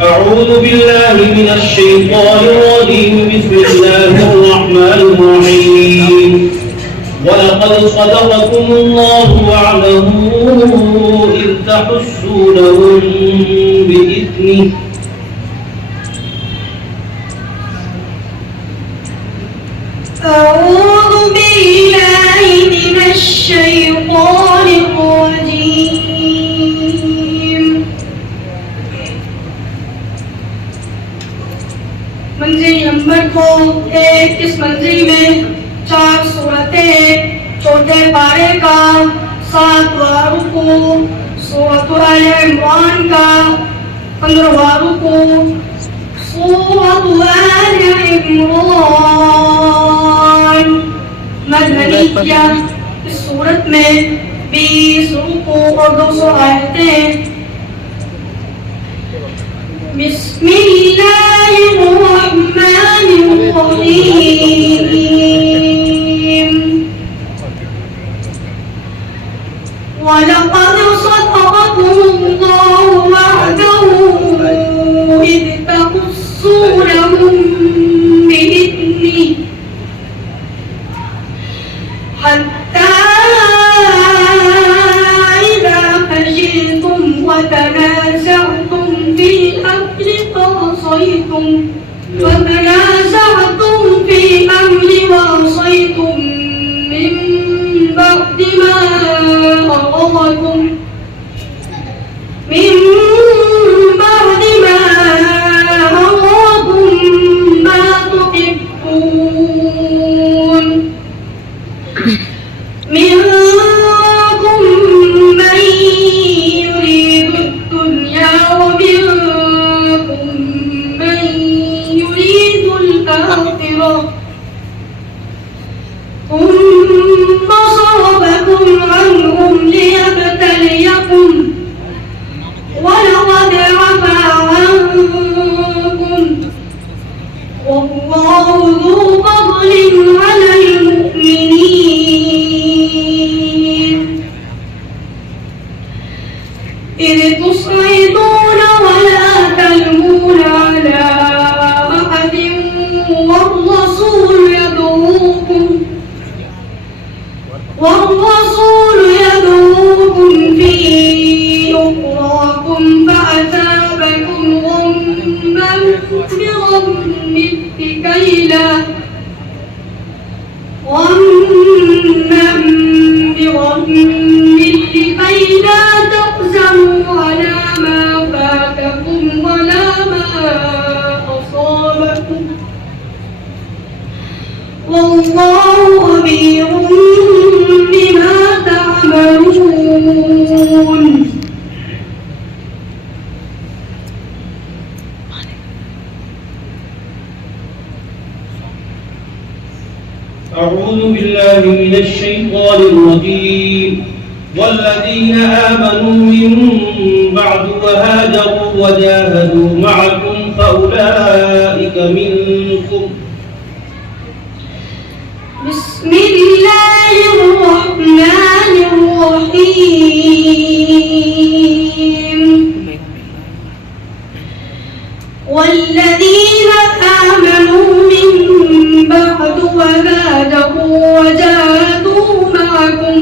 أعوذ بالله من الشيطان الرجيم. بسم الله الرحمن الرحيم. ولقد صدقكم الله وعده إذ تحسونهم بإذنه أعوذ بالله من الشيطان الرجيم. मंजिल नंबर 1। इस मंजिल में 4 सूरतें, चौथे पारे का 7वां रुकू, सूरत आल इमरान का 15वां रुकू, सूरत आल इमरान मदनिया। इस सूरत में 20 रुकू और 200 आयतें। बिस्मिल्लाहिर्रहमानिर्रहीम। वलक़द सदक़कुमुल्लाहु वअदहु इज़ तहुस्सूनहुम बिइज़निहि हत्ता इज़ा फशिलतुम वतनाज़अतुम फिल अम्रि वअصيتم من بعد ما أراكم ما تحبون منكم من يريد الدنيا ومنكم من يريد الآخرة ثم صرفكم عنهم ليبتليكم ولقد عفا عنكم والله ذو فضل على المؤمنين إذ تصعدون ولا تلوون على أحد والرسول يدعوكم في أخراكم فأثابكم غما بغم لكي لا تحزنوا على ما فاتكم ولا ما أصابكم والله خبير بما تعملون. أعوذ بالله من الشيطان الرجيم. والذين آمنوا من بعد وهاجروا وجاهدوا معكم فأولئك منكم. بسم الله الرحمن الرحيم. والذين آمنوا من بعد وهاجروا وجاهدوا معكم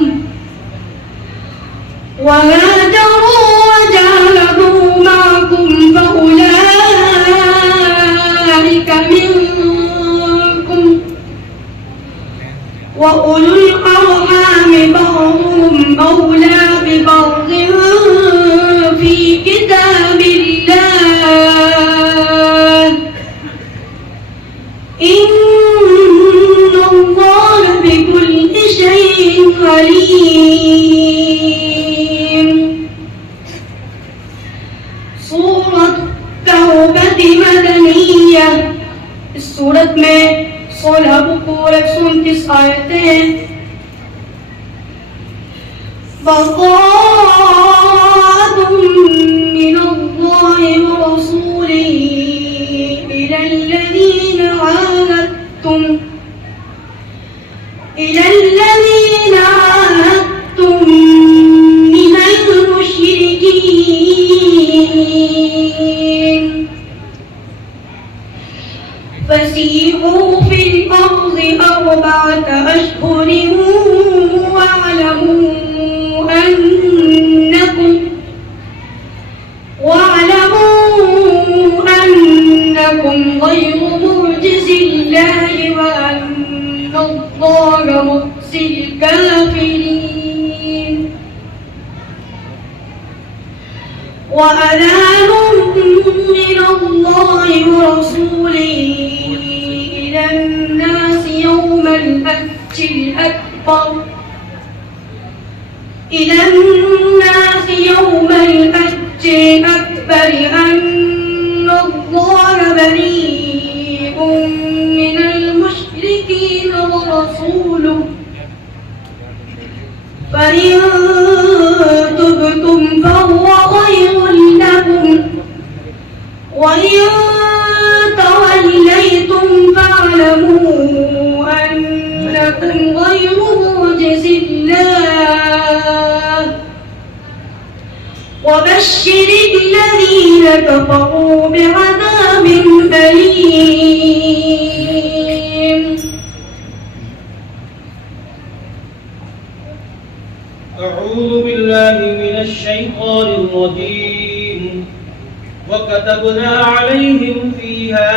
فأولئك منكم وأولو الأرحام بعضهم أولى ببعض في كتاب الله إن الله بكل شيء عليم. सूरत तौबत मदनिया। इस सूरत में 16 रुकू और 129 आयतें। बक़ाअतुम मिनल्लाहि व रसूलिही इलल्लज़ीना आहादतुम मिनल मुशरिकीन فسيحوا في الأرض 4 أشهر واعلموا أنكم غير معجز الله وأن الله مخزي الكافرين. وأذان من الله ورسوله إلى الناس يوم الحج الأكبر أن الله بريء من المشركين ورسوله فإن تبتم فهو خير لكم وإن توليتم فاعلموا أنكم غير معجز الله وبشر الذين كفروا بعذاب أليم. أعوذ بالله من الشيطان الرجيم. وكتبنا عليهم فيها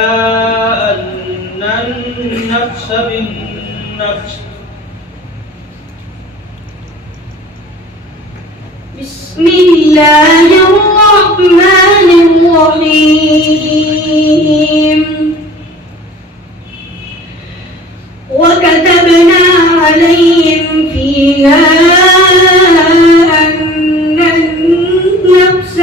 أن النفس بالنفس. بسم الله الرحمن الرحيم. وكتبنا عليهم فيها أن النفس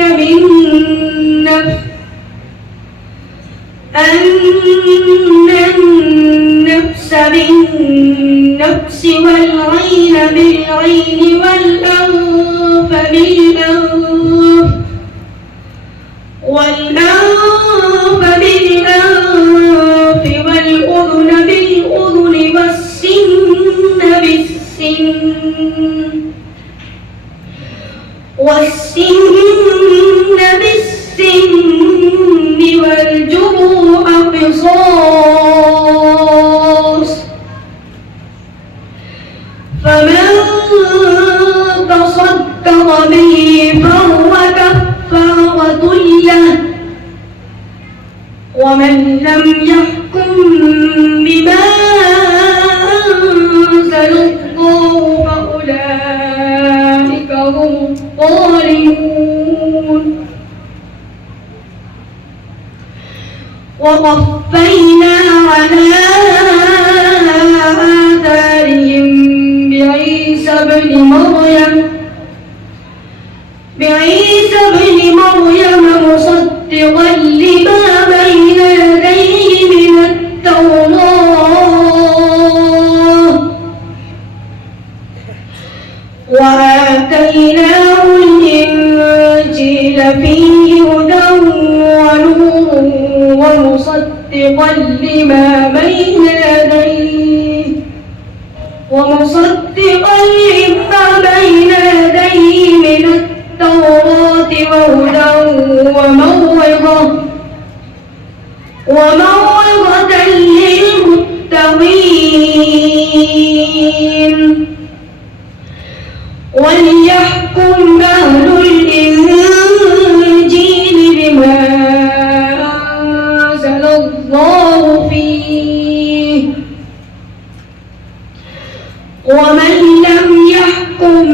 بالنفس والعين بالعين والأنف بالأنف والأذن بالأذن والسن بالسن والجروح قصاص فمن تصدق به فهو كفارة له ومن لم يحكم بما أنزل الله فأولئك هم الظالمون. وقفينا على آثارهم بعيسى ابن مريم مصدقا لما بين يديه من التوراة وآتيناه الإنجيل فيه هدى ونور ومصدقا لما بين يديه من التوراة وهدى وموعظة للمتقين. وليحكم أهل الإنجيل بما أنزل الله فيه ومن لم يحكم